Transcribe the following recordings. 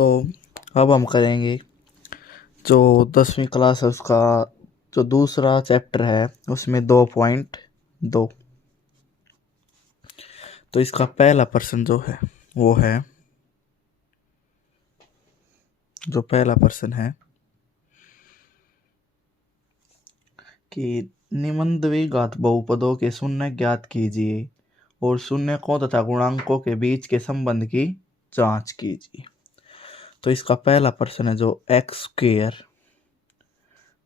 तो अब हम करेंगे जो 10वीं क्लास है उसका जो दूसरा चैप्टर है उसमें 2.2। तो इसका पहला प्रश्न जो पहला प्रश्न है कि निम्नलिखित घात बहुपदों के शून्य ज्ञात कीजिए और शून्यकों तथा गुणांकों के बीच के संबंध की जांच कीजिए। तो इसका पहला प्रश्न है जो x²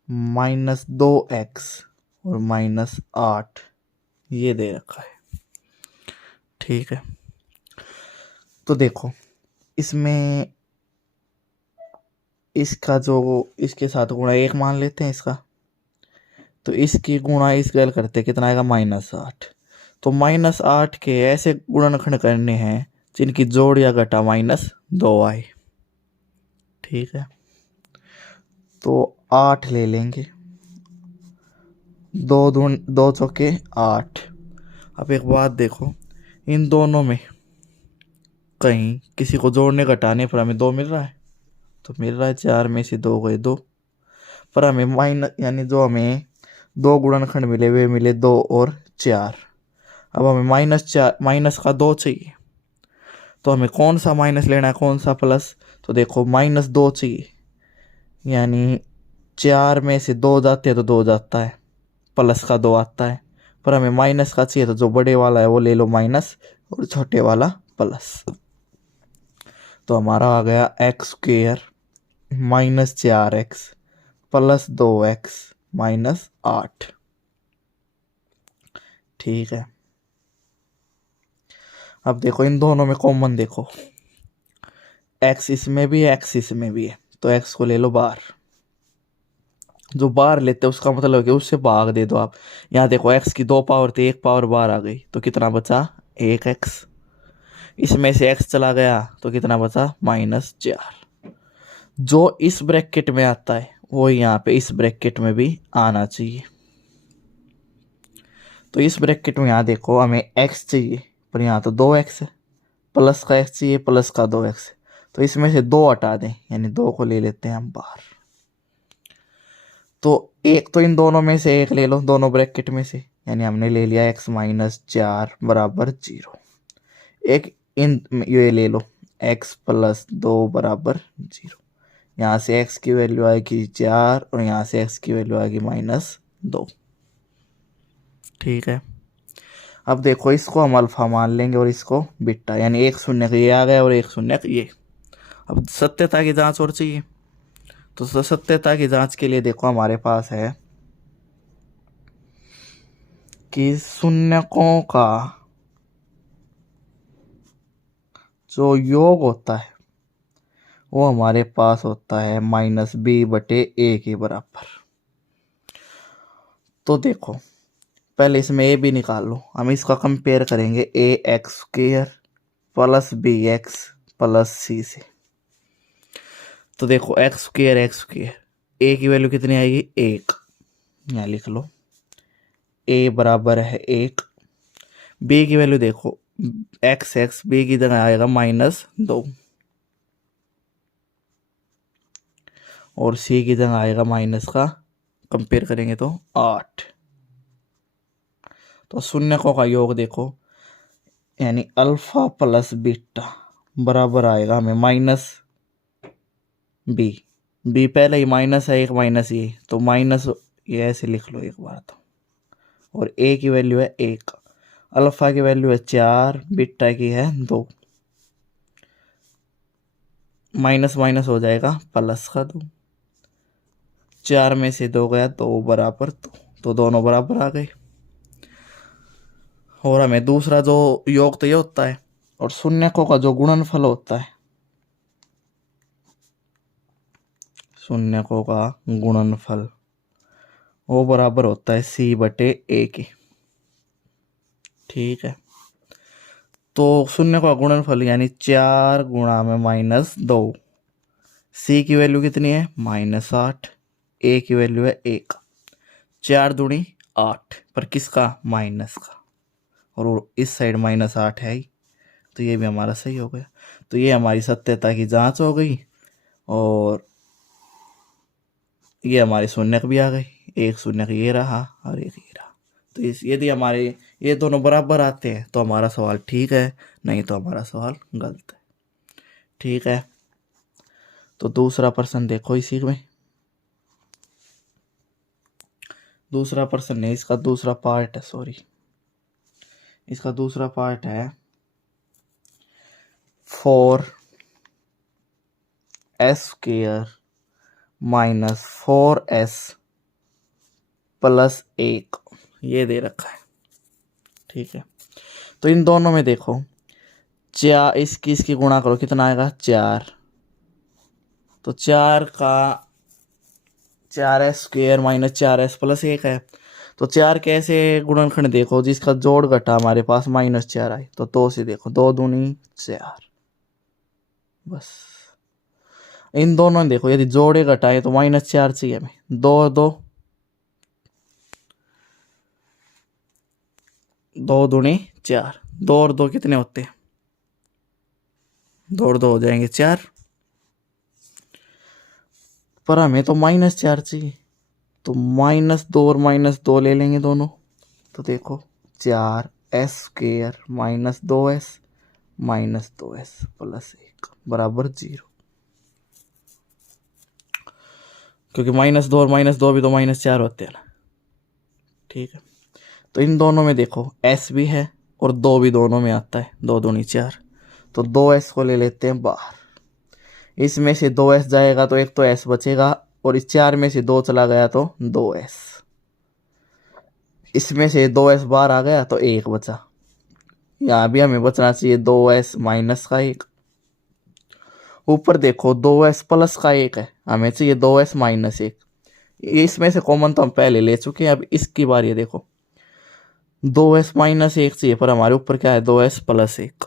-2x और -8 ये दे रखा है। ठीक है, तो देखो इसमें इसका जो इसके साथ गुणा 1 मान लेते हैं इसका, तो इसकी गुणा इस गैल करते कितना आएगा -8। तो -8 के ऐसे गुणनखंड करने हैं जिनकी जोड़ या घटा -2 आए। ठीक है, तो 8 ले लेंगे, 2 चौके 8। अब एक बात देखो, इन दोनों में कहीं किसी को जोड़ने घटाने पर हमें 2 मिल रहा है, तो मिल रहा है 4 में से 2 गए 2, पर हमें माइनस यानी जो हमें 2 गुणनखंड मिले वे मिले 2 और 4। अब हमें माइनस का 2 चाहिए, तो हमें कौन सा माइनस लेना है कौन सा प्लस, तो देखो -2 चाहिए, यानी 4 में से 2 जाते हैं तो 2 जाता है, प्लस का 2 आता है, पर हमें माइनस का चाहिए तो जो बड़े वाला है वो ले लो माइनस और छोटे वाला प्लस। तो हमारा आ गया x² -4x + 2x -8। ठीक है, अब देखो इन दोनों में कॉमन देखो, x इसमें भी है x इसमें भी है, तो x को ले लो बाहर। जो बाहर लेते हैं उसका मतलब है कि उससे भाग दे दो आप। यहाँ देखो x की 2 पावर थी, 1 पावर बाहर आ गई, तो कितना बचा 1x। इसमें से x चला गया तो कितना बचा -4। जो इस ब्रैकेट में आता है वो यहाँ पे इस ब्रैकेट में भी आना चाहिए। तो इस ब्रैकेट में यहाँ देखो हमें x चाहिए, पर यहाँ तो 2x है, प्लस का x चाहिए प्लस का 2x है, तो इसमें से 2 हटा दें, यानी 2 को ले लेते हैं हम बाहर। तो एक तो इन दोनों में से एक ले लो, दोनों ब्रैकेट में से, यानी हमने ले लिया x -4 = 0। एक इन ये ले लो x + 2 = 0। यहाँ से x की वैल्यू आएगी 4 और यहाँ से x की वैल्यू आएगी -2। ठीक है, अब देखो इसको हम अल्फा मान लेंगे और इसको बीटा, यानी 1 शून्य का ये आ गया और 1 शून्य का ये। अब सत्यता की जांच और चाहिए, तो सत्यता की जांच के लिए देखो हमारे पास है कि शून्यकों का जो योग होता है वो हमारे पास होता है -b/a के बराबर। तो देखो पहले इसमें a b निकाल लो, हम इसका कंपेयर करेंगे ax² + bx + c से। तो देखो x² a की वैल्यू कितनी आएगी 1, यहाँ लिख लो a बराबर है 1। b की वैल्यू देखो x b की जगह आएगा -2 और c की जगह आएगा माइनस का, कंपेयर करेंगे तो 8। तो शून्यकों का योग देखो, यानी अल्फा प्लस बीटा बराबर आएगा हमें -b पहले ही माइनस है, एक माइनस ये, तो माइनस ये ऐसे लिख लो एक बार तो। और a की वैल्यू है 1, अल्फा की वैल्यू है 4, बीटा की है 2, माइनस माइनस हो जाएगा प्लस का 2, 4 में से 2 गया 2 बराबर 2, तो दोनों बराबर आ गए। और हमें दूसरा जो योग तो ये होता है, और शून्यकों का जो गुणनफल होता है, शून्यकों का गुणनफल वो बराबर होता है c/a के। ठीक है, तो शून्य का गुणनफल यानी 4 गुणा में -2, c की वैल्यू कितनी है -8, a की वैल्यू है 1, 4 दूनी 8, पर किसका माइनस का, और इस साइड -8 है ही, तो ये भी हमारा सही हो गया। तो ये हमारी सत्यता की जांच हो गई और ये हमारी शून्यक भी आ गई। एक शून्यक ये रहा और एक ये रहा। तो इस यदि हमारे ये दोनों बराबर आते हैं तो हमारा सवाल ठीक है, नहीं तो हमारा सवाल गलत है। ठीक है, तो दूसरा प्रश्न देखो इसी में। दूसरा प्रश्न नहीं, इसका दूसरा पार्ट है, सॉरी, इसका दूसरा पार्ट है 4s² माइनस 4s प्लस 1 ये दे रखा है। ठीक है, तो इन दोनों में देखो चार, इसकी गुणा करो, कितना आएगा 4। तो 4s² माइनस 4s प्लस 1 है। तो 4 कैसे गुणनखंड देखो, जिसका जोड़ घटा हमारे पास -4 आई, तो 2 से देखो, 2 दूनी 4। बस इन दोनों में देखो, यदि जोड़े घटाए तो -4 चाहिए हमें। 2 दूनी 4, 2 और 2 कितने होते हैं, 2 और 2 हो जाएंगे 4, पर हमें तो -4 चाहिए। तो -2 और -2 ले लेंगे दोनों। तो देखो 4s² minus 2s minus 2s plus 1 बराबर 0, क्योंकि -2 और -2 भी तो -4 होते हैं ना। ठीक है, तो इन दोनों में देखो s भी है और 2 भी दोनों में आता है, 2 दूनी 4। तो 2s को ले लेते हैं बाहर। इसमें से 2s जाएगा तो एक तो s बचेगा, और इस 4 में से 2 चला गया तो 2s। इसमें से 2s बाहर आ गया तो 1 बचा। यहाँ भी हमें बचना चाहिए 2s माइनस का 1। ऊपर देखो 2s प्लस का 1 है, हमें चाहिए 2s माइनस 1। इसमें से कॉमन तो हम पहले ले चुके हैं, अब इसकी बारी है। देखो 2s माइनस 1 चाहिए, पर हमारे ऊपर क्या है 2s प्लस 1,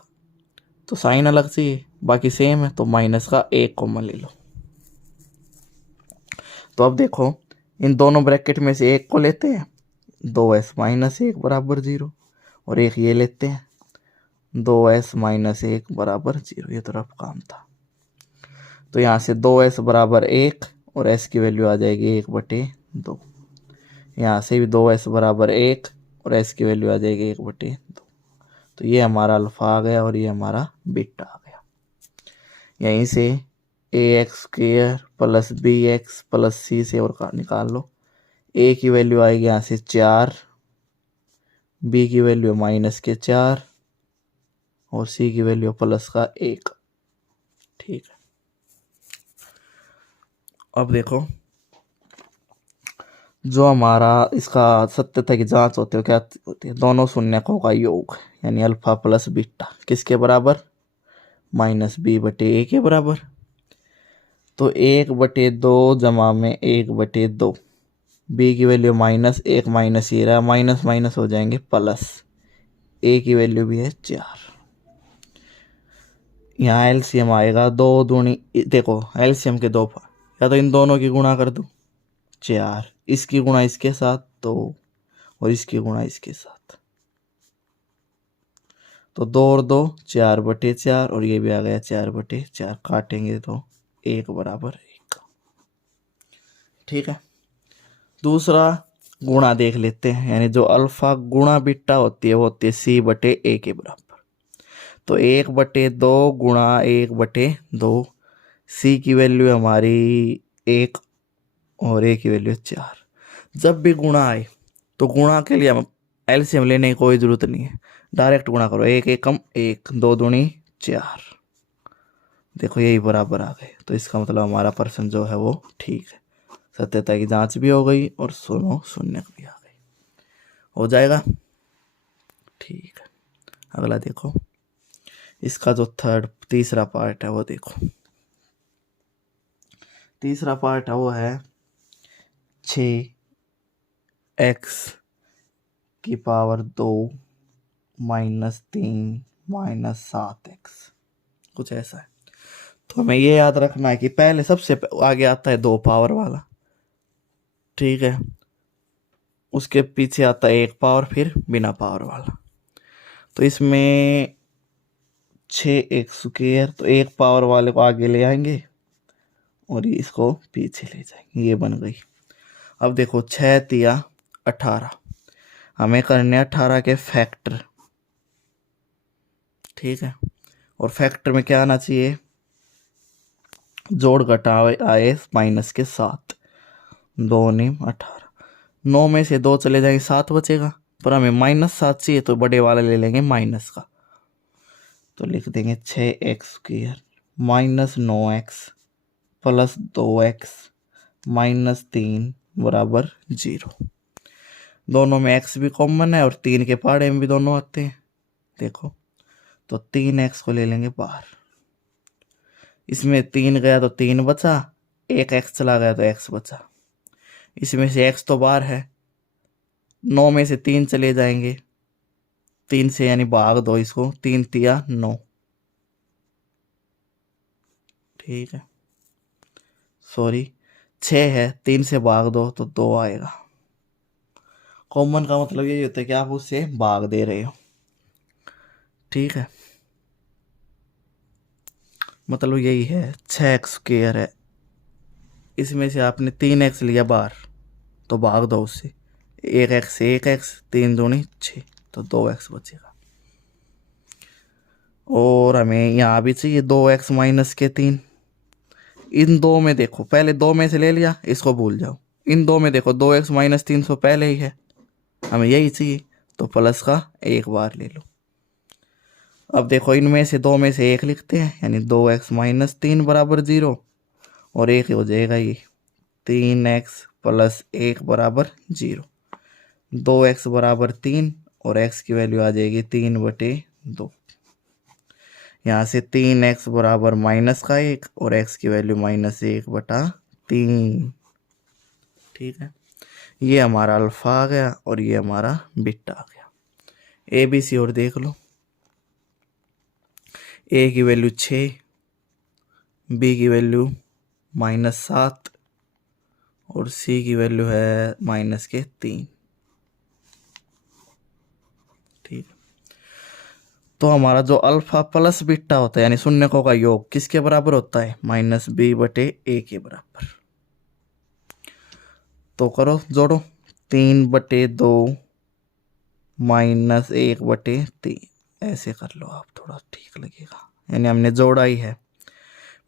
तो साइन अलग चाहिए, बाकी सेम है, तो माइनस का 1 कॉमन ले लो। तो अब देखो इन दोनों ब्रैकेट में से 1 को लेते हैं, 2s माइनस 1 बराबर 0, और एक ये लेते हैं 2s माइनस 1 बराबर 0। ये तो रफ काम था। तो यहाँ से 2s बराबर 1 और s की वैल्यू आ जाएगी 1/2। यहाँ से भी 2s बराबर 1 और s की वैल्यू आ जाएगी 1/2। तो ये हमारा अल्फा आ गया और ये हमारा बीटा आ गया। यहीं से ax² plus bx plus c से और निकाल लो। a की वैल्यू आएगी यहाँ से 4, b की वैल्यू -4 और c की वैल्यू प्लस का 1। ठीक है, अब देखो जो हमारा इसका सत्यता की जांच होती है क्या होती है, दोनों शून्यकों का योग, यानी अल्फा प्लस बीटा किसके बराबर, -b/a के बराबर। तो 1/2 जमा में 1/2, b की वैल्यू -1 माइनस ये रहा, माइनस माइनस हो जाएंगे प्लस, a की वैल्यू भी है 4। यहाँ एलसीएम आएगा 2 दूनी, देखो एलसीएम के 2 या तो इन दोनों की गुणा कर दो 4, इसकी गुणा इसके साथ 2 और इसकी गुणा इसके साथ, तो 2 और 2 4/4 और ये भी आ गया 4/4, काटेंगे तो 1 बराबर 1। ठीक है, दूसरा गुणा देख लेते हैं, यानी जो अल्फा गुणा बीटा होती है वो होती है c/a के बराबर। तो 1/2 गुणा 1/2, c की वैल्यू हमारी 1 और a की वैल्यू 4। जब भी गुणा आए तो गुणा के लिए हम एलसीएम लेने की कोई ज़रूरत नहीं है, डायरेक्ट गुणा करो, 1 एकम 1, 2 दूनी 4। देखो यही बराबर आ गए, तो इसका मतलब हमारा प्रश्न जो है वो ठीक है, सत्यता की जांच भी हो गई और सुनो शून्य भी आ गई, हो जाएगा। ठीक है, अगला देखो, इसका जो तीसरा पार्ट है वो देखो। तीसरा पार्ट है वो है 6x की पावर 2 -3 -7x, कुछ ऐसा है। तो हमें ये याद रखना है कि पहले सबसे आगे आता है 2 पावर वाला, ठीक है, उसके पीछे आता है 1 पावर, फिर बिना पावर वाला। तो इसमें 6x², तो एक पावर वाले को आगे ले आएंगे और ये इसको पीछे ले जाएंगे, ये बन गई। अब देखो 6 तिया 18, हमें करने 18 के फैक्टर, ठीक है। और फैक्टर में क्या आना चाहिए, जोड़ घटाव आए माइनस के साथ, 2 9 18, 9 में से 2 चले जाएंगे 7 बचेगा, पर हमें -7 चाहिए तो बड़े वाला ले लेंगे माइनस का, तो लिख देंगे 6x² -9x प्लस 2x -3 बराबर 0। दोनों में x भी कॉमन है और 3 के पहाड़े में भी दोनों आते हैं, देखो तो 3x को ले लेंगे बाहर, इसमें 3 गया तो 3 बचा, एक x चला गया तो x बचा, इसमें से x तो बाहर है, 9 में से 3 चले जाएंगे, 3 से यानी भाग दो इसको, 3 तिया 9, ठीक है, सॉरी 6 है, 3 से भाग दो तो 2 आएगा। कॉमन का मतलब यही होता है कि आप उससे भाग दे रहे हो, ठीक है, मतलब यही है 6x² है, इसमें से आपने 3x लिया बाहर तो भाग दो उससे, 1x से 1x, 3 दूनी 6 तो 2x बचेगा। और हमें यहाँ भी चाहिए 2x -3, इन दो में देखो, पहले 2 में से ले लिया, इसको भूल जाओ, इन 2 में देखो 2x -3 तो पहले ही है, हमें यही चाहिए, तो प्लस का एक बार ले लो। अब देखो इनमें से 2 में से 1 लिखते हैं, यानी 2x -3 बराबर 0, और 1 हो जाएगा ये 3x + 1 बराबर 0, 2x बराबर 3 और x की वैल्यू आ जाएगी 3/2, यहाँ से 3x बराबर -1 और x की वैल्यू -1/3, ठीक है। ये हमारा अल्फा आ गया और ये हमारा बीटा आ गया। ए बी सी और देख लो, ए की वैल्यू 6, बी की वैल्यू -7 और सी की वैल्यू है -3, ठीक। तो हमारा जो अल्फा प्लस बीटा होता है यानी शून्यकों का योग किसके बराबर होता है, -b/a के बराबर। तो करो जोड़ो, 3/2 -1/3, ऐसे कर लो आप, थोड़ा ठीक लगेगा, यानी हमने जोड़ा ही है।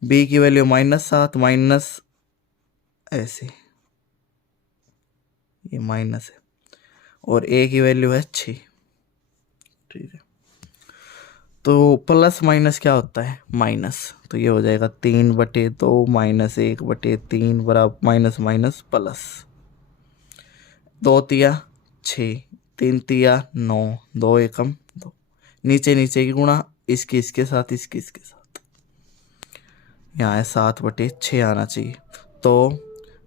b की वैल्यू -7 माइनस ऐसे, ये माइनस है, और a की वैल्यू है 6, ठीक है। तो प्लस माइनस क्या होता है, माइनस, तो ये हो जाएगा 3/2 -1/3 बराबर माइनस माइनस प्लस, 2 तिया 6, 3 तिया 9, 2 एकम 2, नीचे नीचे की गुणा, इसके इसके साथ, इसके इसके साथ, यहाँ है 7/6 आना चाहिए, तो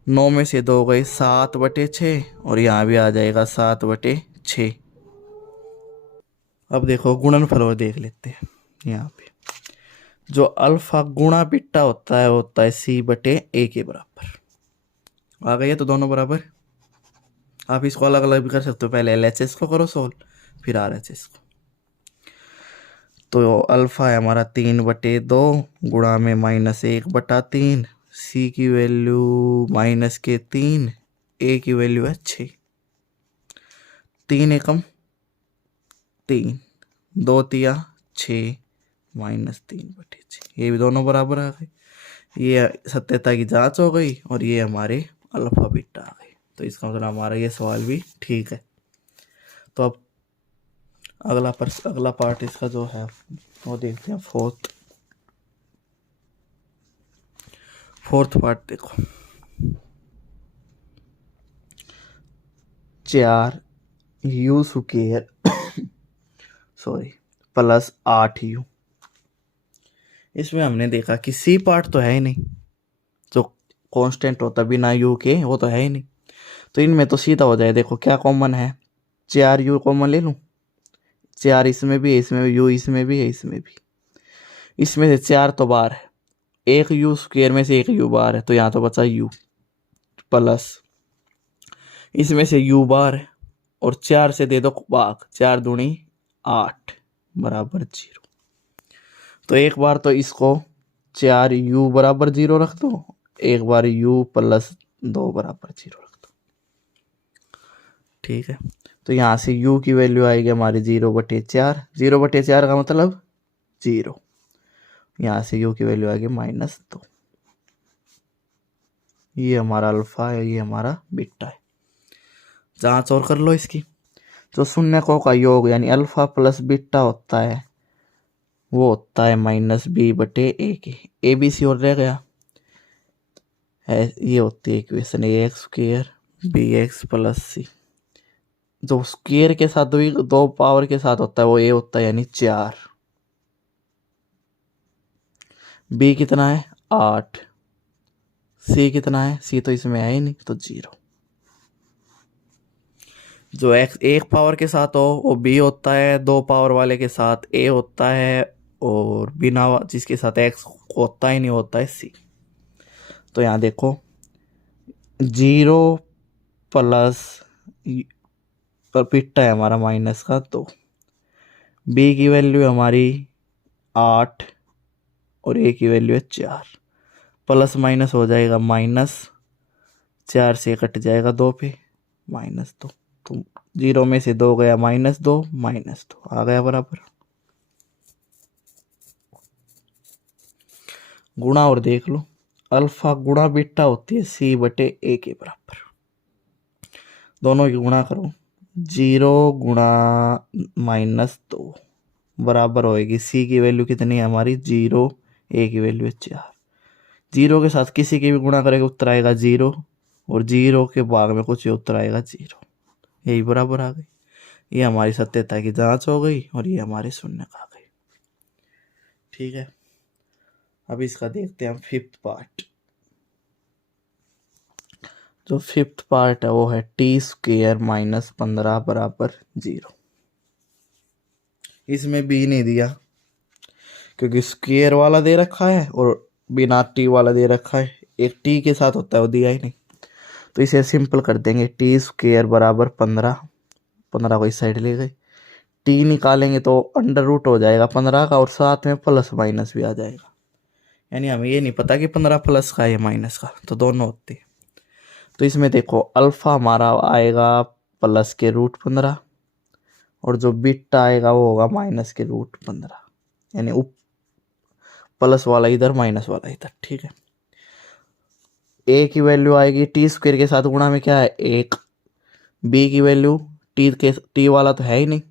9 में से 2 गए 7/6 और यहाँ भी आ जाएगा 7/6। अब देखो गुणनफल और देख लेते हैं, यहाँ पे जो अल्फा गुणा बीटा होता है c/a के बराबर आ गई है, तो दोनों बराबर। आप इसको अलग अलग भी कर सकते हो, पहले LHS को करो सोल्व, फिर RHS को। तो अल्फा है हमारा 3/2 गुणा में -1/3, c की वैल्यू -3, a की वैल्यू है 6, 3 एकम 3, 2 तिया 6 -3/6, ये भी दोनों बराबर आ गए। ये सत्यता की जांच हो गई और ये हमारे अल्फा बीटा आ गए, तो इसका मतलब हमारा ये सवाल भी ठीक है। तो अब अगला पार्ट इसका जो है वो देखते हैं, फोर्थ पार्ट देखो, 4u² सॉरी प्लस 8u। इसमें हमने देखा कि सी पार्ट तो है ही नहीं, जो कांस्टेंट होता बिना यू के वो तो है ही नहीं, तो इनमें तो सीधा हो जाए। देखो क्या कॉमन है, 4u कॉमन ले लूँ, 4 इसमें भी है, इसमें भी u, इसमें भी है, इसमें भी, इसमें से 4 तो बाहर है, एक u² में से एक u बाहर है, तो यहाँ तो बचा u प्लस, इसमें से u बाहर है और 4 से दे दो भाग, 4 दूनी 8 बराबर 0। तो एक बार तो इसको 4u बराबर 0 रख दो, एक बार u प्लस 2 बराबर 0 रख दो। ठीक है, तो यहाँ से u की वैल्यू आएगी हमारी 0/4, 0/4 का मतलब 0। यहाँ से u की वैल्यू आएगी -2। ये हमारा अल्फा है, ये हमारा बीटा है। जांच और कर लो इसकी। जो शून्यकों का योग यानी अल्फा प्लस बीटा होता है वो होता है -b/a के। ए बी सी और रह गया है, ये होती है इक्वेशन ax² bx + c। जो स्क्वायर के साथ दो पावर के साथ होता है वो a होता है यानी 4। b कितना है 8, c कितना है, c तो इसमें है ही नहीं तो 0। जो x एक पावर के साथ हो वो b होता है, दो पावर वाले के साथ a होता है, और बिना जिसके साथ x होता ही नहीं होता है c। तो यहाँ देखो 0 प्लस पर पिट्टा है हमारा -2, b की वैल्यू हमारी 8 और a की वैल्यू है 4। प्लस माइनस हो जाएगा -4 से कट जाएगा 2 पे -2, तो 0 में से 2 गया -2 -2 आ गया बराबर। गुणा और देख लो, अल्फा गुणा बीटा होती है c/a के बराबर। दोनों की गुणा करो, 0 गुणा -2 बराबर होएगी c की वैल्यू कितनी है हमारी 0, a की वैल्यू है 4। 0 के साथ किसी की भी गुणा करेगा उत्तर आएगा 0, और 0 के भाग में कुछ उत्तर आएगा 0। यही बराबर आ गई। ये हमारी सत्यता की जांच हो गई और ये हमारे शून्य आ गई। ठीक है, अब इसका देखते हैं हम फिफ्थ पार्ट। जो फिफ्थ पार्ट है वो है t² - 15 बराबर 0। इसमें b नहीं दिया क्योंकि स्क्वायर वाला दे रखा है और बिना t वाला दे रखा है, एक t के साथ होता है वो दिया ही नहीं। तो इसे सिंपल कर देंगे, t² बराबर 15, 15 को इस साइड ले गए, t निकालेंगे तो अंडर रूट हो जाएगा 15 का और साथ में प्लस माइनस भी आ जाएगा। यानी हमें ये नहीं पता कि 15 प्लस का है माइनस का, तो दोनों होते हैं। तो इसमें देखो अल्फा हमारा आएगा +√15 और जो बीटा आएगा वो होगा -√15, यानी प्लस वाला इधर माइनस वाला इधर। ठीक है, a की वैल्यू आएगी t² के साथ गुणा में क्या है 1, b की वैल्यू t वाला तो है ही नहीं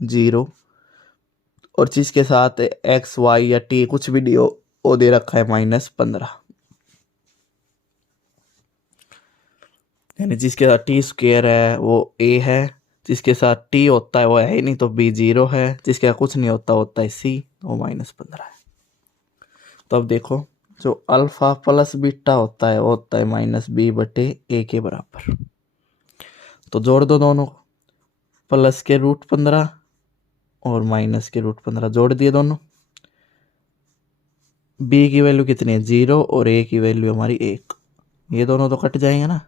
0, और जिसके साथ x y या t कुछ भी दियो वो दे रखा है -15, यानी जिसके साथ t² है वो a है, जिसके साथ t होता है वो है ही नहीं तो b 0 है, जिसके साथ कुछ नहीं होता है c, तो वो -15 है। तो अब देखो जो अल्फा प्लस बीटा होता है वो होता है -b/a के बराबर। तो जोड़ दो दोनों को, प्लस के √15 और माइनस के √15 जोड़ दिए दोनों। b की वैल्यू कितनी है 0 और a की वैल्यू हमारी 1, ये दोनों तो कट जाएंगे ना।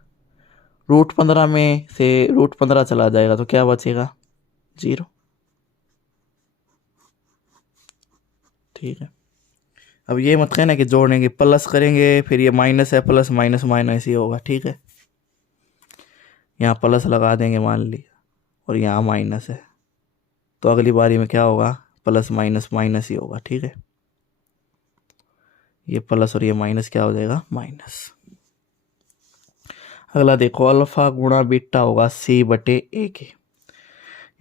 √15 में से √15 चला जाएगा तो क्या बचेगा 0। ठीक है, अब ये मत कहना कि जोड़ेंगे प्लस करेंगे फिर ये माइनस है, प्लस माइनस माइनस ही होगा। ठीक है, यहाँ प्लस लगा देंगे मान ली और यहाँ माइनस है, तो अगली बारी में क्या होगा प्लस माइनस माइनस ही होगा। ठीक है, ये प्लस और ये माइनस क्या हो जाएगा माइनस। अगला देखो अल्फा गुणा बीटा होगा c/a के,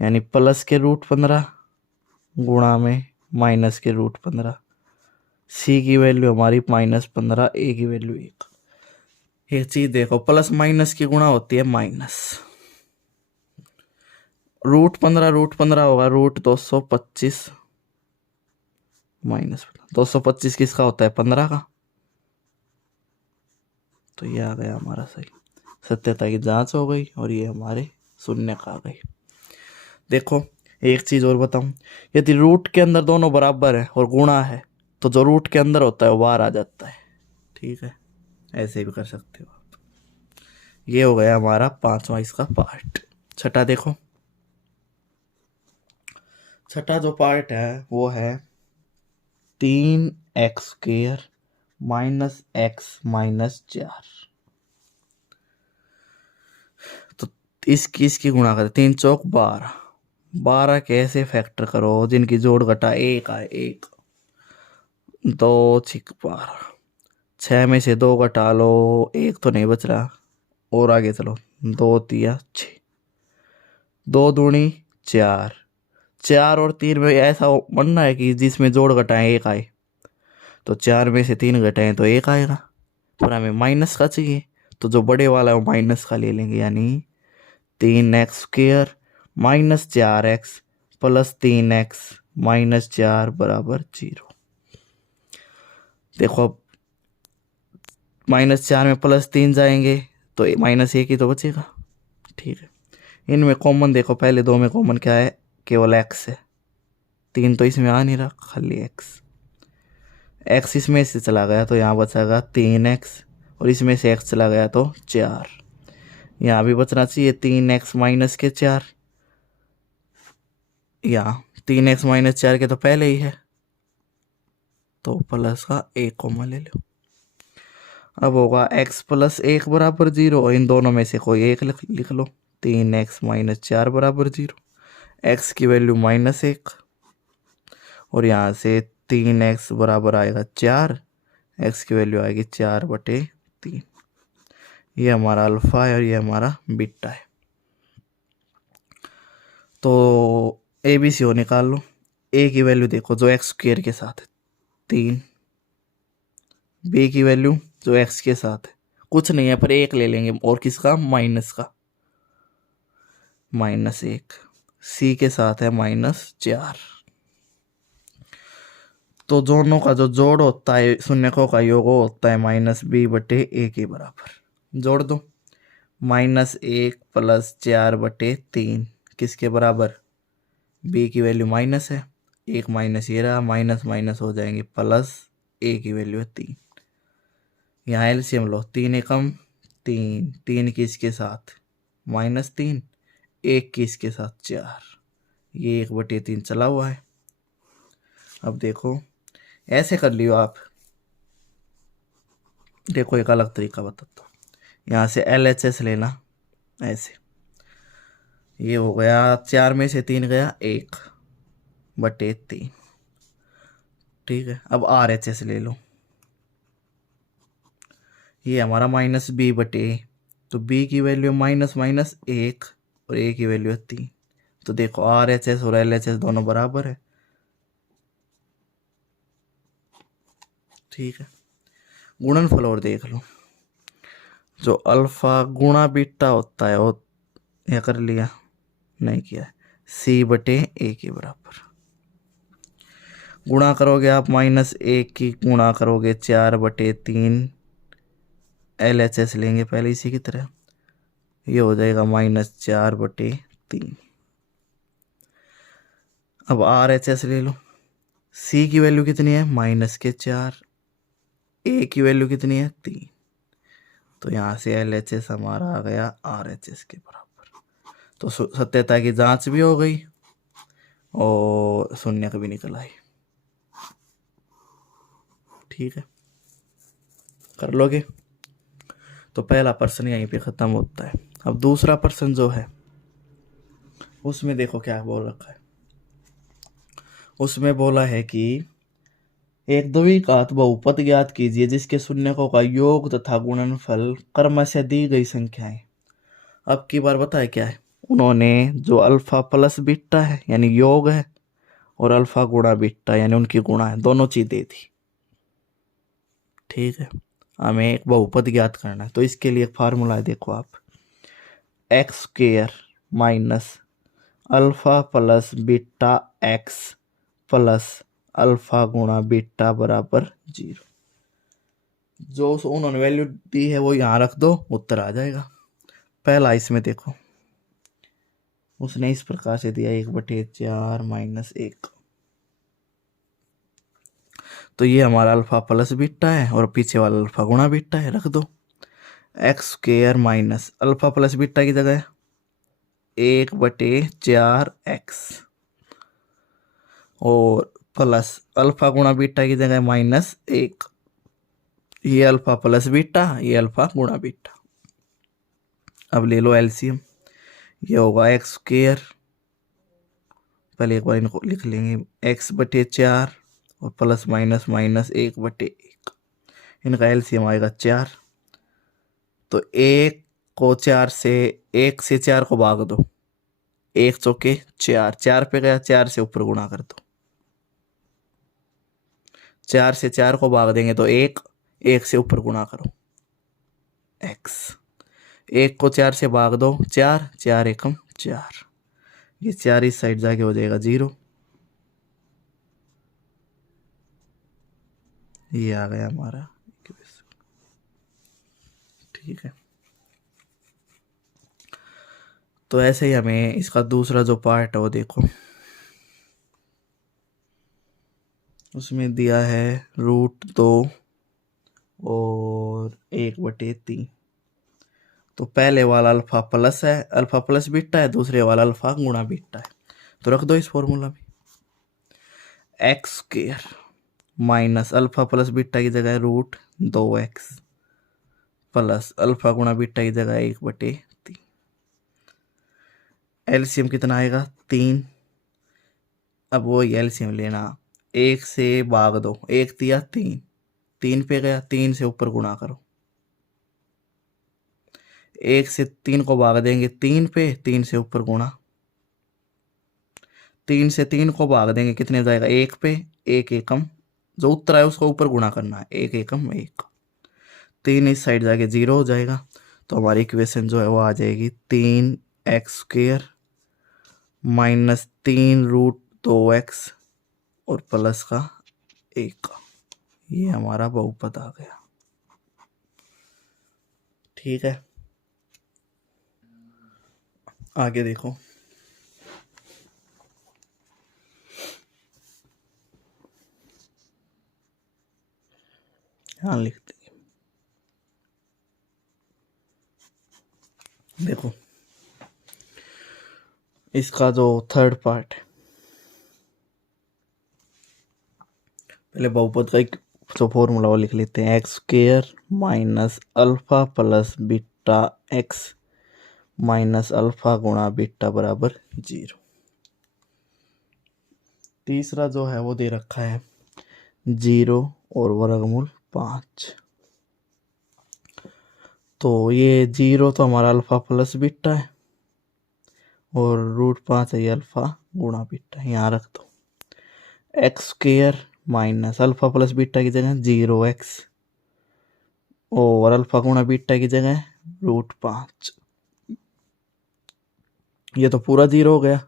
यानी प्लस के √15 गुणा में माइनस के √15, c की वैल्यू हमारी -15, a की वैल्यू 1। एक चीज देखो, प्लस माइनस की गुणा होती है माइनस। √15 होगा √225 -225 किसका होता है 15 का, तो ये आ गया हमारा सही। सत्यता की जांच हो गई और ये हमारे शून्य का आ गई। देखो एक चीज और बताऊं, यदि रूट के अंदर दोनों बराबर है और गुणा है तो जो रूट के अंदर होता है वो बाहर आ जाता है। ठीक है, ऐसे भी कर सकते हो आप। ये हो गया हमारा 5वां इसका पार्ट। छठा देखो, छठा जो पार्ट है वो है 3x² माइनस x माइनस 4। तो इसकी गुणा करें, 3 चौक 12। 12 के ऐसे फैक्टर करो जिनकी जोड़ घटा 1 आए। 1 2 6 12। 6 में से 2 घटा लो, 1 तो नहीं बच रहा, और आगे चलो। 2 3 6, 2 दूनी 4। 4 और 3 में ऐसा बनना है कि जिसमें जोड़ घटाएं 1 आए, तो 4 में से 3 घटाएं तो 1 आएगा, पर हमें माइनस का चाहिए, तो जो बड़े वाला है वो माइनस का ले लेंगे, यानी 3x² minus 4x plus 3x minus 4 बराबर 0। देखो अब -4 में +3 जाएंगे तो -1 ही तो बचेगा। ठीक है, इनमें कॉमन देखो, पहले 2 में कॉमन क्या है, केवल x है। 3 तो इसमें आ नहीं रहा, खाली x इसमें से चला गया तो यहाँ बचेगा 3x, और इसमें से x चला गया तो 4। यहाँ भी बचना चाहिए 3x माइनस के 4। यहाँ 3x माइनस 4 के तो पहले ही है, तो प्लस का 1 कॉमन ले लो। अब होगा x + 1 बराबर 0, इन दोनों में से कोई एक लिख लो। 3x माइनस 4 बराबर 0, x की वैल्यू -1, और यहाँ से 3x बराबर आएगा 4, x की वैल्यू आएगी 4/3। ये हमारा अल्फा है और ये हमारा बीटा है। तो ABC निकाल लो। a की वैल्यू देखो जो x² के साथ है 3, b की वैल्यू जो x के साथ है कुछ नहीं है, पर 1 ले लेंगे, और किसका, माइनस का, -1। c के साथ है -4। तो दोनों का जो जोड़ होता है, शून्यकों का योग होता है -b/a के बराबर। जोड़ दो, -1 + 4/3 किसके बराबर, b की वैल्यू माइनस है, 1 माइनस ये रहा, माइनस माइनस हो जाएंगे प्लस, a की वैल्यू है 3। यहाँ एलसीएम लो, 3 एकम 3, 3 किसके साथ -3, 1 किसके साथ 4, ये 1/3 चला हुआ है। अब देखो ऐसे कर लियो आप, देखो एक अलग तरीका बताता हूँ। यहाँ से LHS लेना, ऐसे ये हो गया, 4 में से 3 गया, 1/3। ठीक है, अब RHS ले लो, ये हमारा -b/a, तो b की वैल्यू -1 और a की वैल्यू है 3। तो देखो RHS और LHS दोनों बराबर है। ठीक है, गुणनफल और देख लो, जो अल्फा गुणा बीटा होता है वो यह कर लिया, नहीं किया है, c/a के बराबर। गुणा करोगे आप -1 की गुणा करोगे 4/3, LHS लेंगे पहले इसी की तरह, ये हो जाएगा -4/3। अब RHS ले लो, c की वैल्यू कितनी है, -4, a की वैल्यू कितनी है 3, तो यहाँ से LHS हमारा आ गया RHS के बराबर। तो सत्यता की जांच भी हो गई और शून्य भी निकल आई। ठीक है, कर लोगे। तो पहला प्रश्न यहीं पे ख़त्म होता है। अब दूसरा प्रश्न जो है उसमें देखो क्या बोल रखा है। उसमें बोला है कि एक द्विघात बहुपद ज्ञात कीजिए जिसके शून्यकों का योग तथा गुणनफल क्रमशः दी गई संख्याएं। अब की बार बताया क्या है, उन्होंने जो अल्फा प्लस बीटा है यानी योग है, और अल्फा गुणा बीटा यानी उनकी गुणा है, दोनों चीज दे दी। ठीक है, हमें एक बहुपद ज्ञात करना है, तो इसके लिए एक फार्मूला है, देखो आप, x² minus alpha plus beta x plus alpha गुणा बीटा बराबर 0। जो उन्होंने वैल्यू दी है वो यहाँ रख दो, उत्तर आ जाएगा। पहला इसमें देखो, उसने इस प्रकार से दिया 1/4 -1, तो ये हमारा अल्फा प्लस बीटा है और पीछे वाला अल्फा गुणा बीटा है, रख दो। x² minus alpha plus beta की जगह 1/4x, और प्लस अल्फा गुणा बीटा की जगह -1, ये अल्फा प्लस बीटा, ये अल्फा गुणा बीटा। अब ले लो एलसीएम, ये होगा एक्स स्क्वेयर, पहले एक बार इनको लिख लेंगे, x/4 और प्लस माइनस माइनस 1/1, इनका एलसीएम आएगा 4। तो 1 से 4 को भाग दो, 1 चौके 4, 4 पे गया, 4 से ऊपर गुणा कर दो, 4 से 4 को भाग देंगे तो 1 से ऊपर गुणा करो x, 1 को 4 से भाग दो 4, 4 एकम 4, ये 4 इस साइड जाके हो जाएगा 0, ये आ गया हमारा इक्वेशन। ठीक है, तो ऐसे ही हमें इसका दूसरा जो पार्ट है वो देखो, उसमें दिया है √2 और 1/3। तो पहले वाला अल्फा प्लस है, अल्फा प्लस बीटा है, दूसरे वाला अल्फा गुणा बीटा है, तो रख दो इस फॉर्मूला में, x square minus alpha plus beta की जगह √2x प्लस अल्फा गुणा बीटा की जगह 1/3। एलसीएम कितना आएगा 3। अब वो एलसीएम लेना, 1 से भाग दो, 1 दिया 3, 3 पे गया, 3 से ऊपर गुणा करो, 1 से 3 को भाग देंगे 3 पे, 3 से ऊपर गुणा, 3 से 3 को भाग देंगे कितने हो जाएगा 1 पे, 1 एकम, जो उत्तर है उसको ऊपर गुणा करना है, 1 एकम 1, 3 इस साइड जाके 0 हो जाएगा। तो हमारी इक्वेशन जो है वो आ जाएगी 3x² माइनस 3√2x और प्लस का 1, ये हमारा बहुपद आ गया। ठीक है, आगे देखो, हाँ लिखते हैं, देखो इसका जो थर्ड पार्ट है, पहले बहुपद का एक जो फॉर्मूला वो लिख लेते हैं, x² minus alpha plus beta x minus alpha गुणा बीटा बराबर 0। तीसरा जो है वो दे रखा है 0 और वर्गमूल 5। तो ये 0 तो हमारा अल्फा प्लस बीटा है और √5 है ये अल्फा गुणा बीटा, यहाँ रख दो, x² minus alpha plus beta की जगह 0x और अल्फा गुणा बीटा की जगह √5, ये तो पूरा 0 हो गया।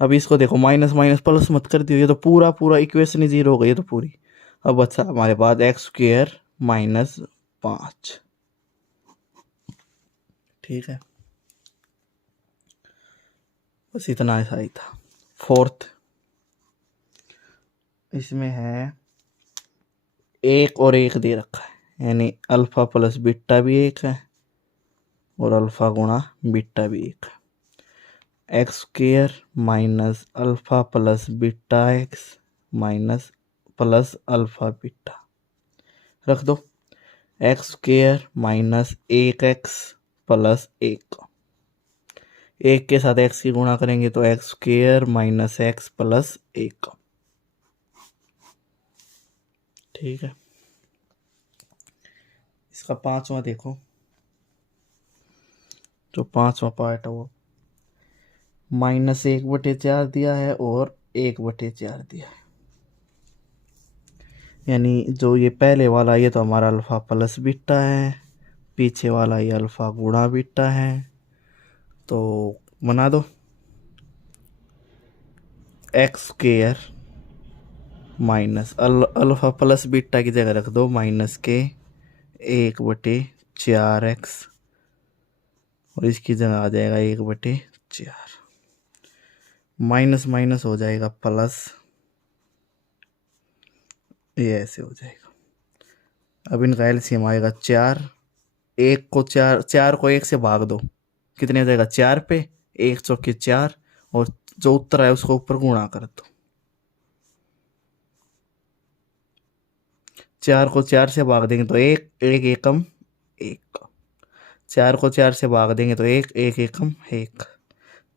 अब इसको देखो, माइनस माइनस प्लस मत कर दियो, ये तो पूरा पूरा इक्वेशन ही 0 हो गई, ये तो पूरी। अब अच्छा हमारे पास x² माइनस 5, ठीक है, बस इतना ऐसा ही था। फोर्थ, इसमें है 1 और 1 दे रखा है, यानी अल्फा प्लस बीटा भी 1 है और अल्फा गुणा बीटा भी 1 है। x² minus alpha plus beta x minus plus alpha beta रख दो, x² माइनस 1x प्लस 1, 1 के साथ x की गुणा करेंगे तो x² माइनस x प्लस 1, ठीक है। इसका पांचवा देखो, जो पांचवा पार्ट है वो -1/4 दिया है और 1/4 दिया है, यानी जो ये पहले वाला ये तो हमारा अल्फा प्लस बीटा है, पीछे वाला ये अल्फा गुणा बीटा है, तो बना दो, x² minus alpha plus beta की जगह रख दो -1/4x और इसकी जगह आ जाएगा 1/4, माइनस माइनस हो जाएगा प्लस, ये ऐसे हो जाएगा। अब इनका एलसीएम आएगा 4, 4 को 1 से भाग दो, कितने हो जाएगा 4 पे, 1 चौके 4 और जो उत्तर है उसको ऊपर गुणा कर दो, 4 को 4 से भाग देंगे तो एक, एक एकम एक। 4 को 4 से भाग देंगे तो एक, एक एकम एक।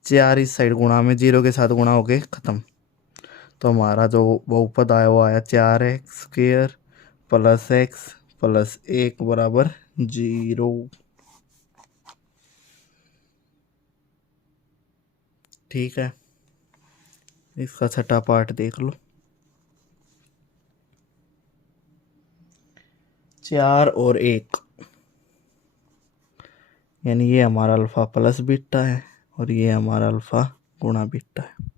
4 इस साइड गुणा में 0 के साथ गुणा हो गए खत्म। तो हमारा जो बहुपद आया वो आया 4x² प्लस एक्स प्लस 1 बराबर 0। ठीक है, इसका छठा पार्ट देख लो। 4 और 1, यानी ये हमारा अल्फ़ा प्लस बीटा है और ये हमारा अल्फ़ा गुणा बीटा है।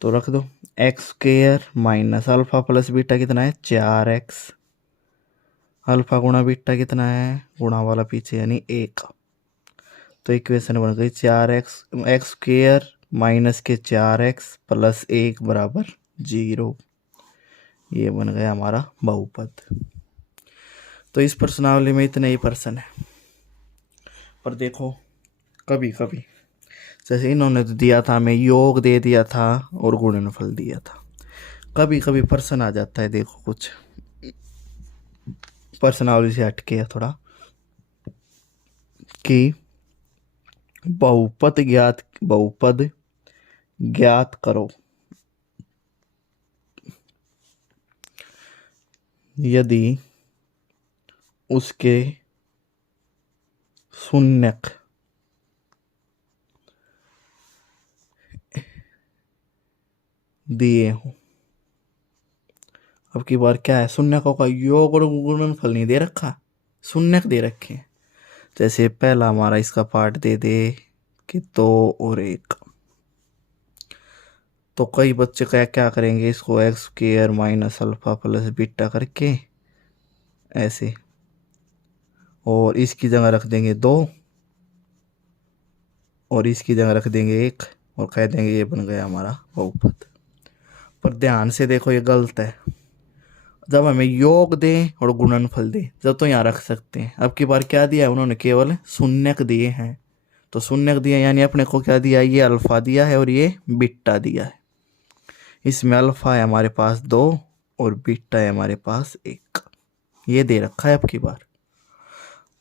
तो रख दो x² minus alpha plus beta कितना है 4x, अल्फ़ा गुणा बीटा कितना है गुणा वाला पीछे यानी 1। तो इक्वेशन बन गई 4x² माइनस के 4x प्लस 1 बराबर 0। ये बन गया हमारा बहुपद। तो इस प्रश्नावली में इतने ही प्रश्न है। पर देखो कभी कभी जैसे इन्होंने तो दिया था, हमें योग दे दिया था और गुणनफल दिया था, कभी कभी प्रश्न आ जाता है। देखो कुछ प्रश्नावली से हटके है थोड़ा कि बहुपद ज्ञात करो यदि उसके शून्यक दिए हो। अब की बार क्या है, शून्यकों का योग और गुणनफल नहीं दे रखा, शून्यक दे रखे हैं। जैसे पहला हमारा इसका पार्ट दे दे कि 2 और 1, तो कई बच्चे क्या क्या करेंगे, इसको x² minus alpha plus beta करके ऐसे, और इसकी जगह रख देंगे 2 और इसकी जगह रख देंगे 1 और कह देंगे ये बन गया हमारा बहुपद। पर ध्यान से देखो ये गलत है। जब हमें योग दें और गुणनफल दें जब तो यहाँ रख सकते हैं। अब की बार क्या दिया है उन्होंने, केवल शून्यक दिए हैं। तो शून्यक दिया यानी अपने को क्या दिया, ये अल्फ़ा दिया है और ये बीटा दिया है। इसमें अल्फ़ा है हमारे पास 2 और बीटा है हमारे पास 1, ये दे रखा है अब की बार।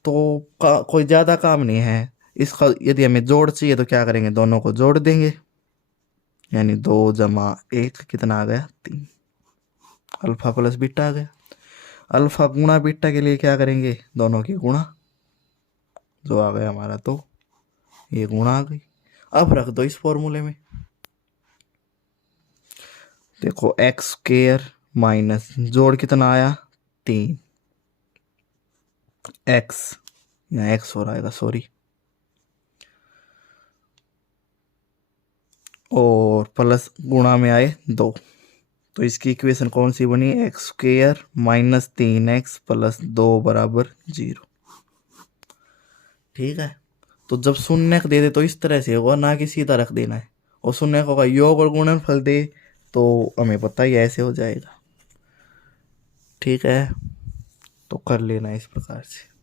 तो कोई ज़्यादा काम नहीं है इसका। यदि हमें जोड़ चाहिए तो क्या करेंगे, दोनों को जोड़ देंगे, यानी 2 जमा 1 कितना आ गया 3, अल्फ़ा प्लस बीटा आ गया। अल्फ़ा गुणा बीटा के लिए क्या करेंगे, दोनों की गुणा, जो आ गया हमारा, तो ये गुणा आ गई। अब रख दो इस फॉर्मूले में। देखो x² माइनस जोड़ कितना आया 3, x यहाँ x हो आएगा सॉरी, और प्लस गुणा में आए 2। तो इसकी इक्वेशन कौन सी बनी, x² माइनस 3x प्लस 2 बराबर 0। ठीक है, तो जब शून्यक दे दे तो इस तरह से होगा, ना कि सीधा रख देना है। और शून्यकों का योग और गुणनफल दे तो हमें पता ही ऐसे हो जाएगा। ठीक है, तो कर लेना इस प्रकार से।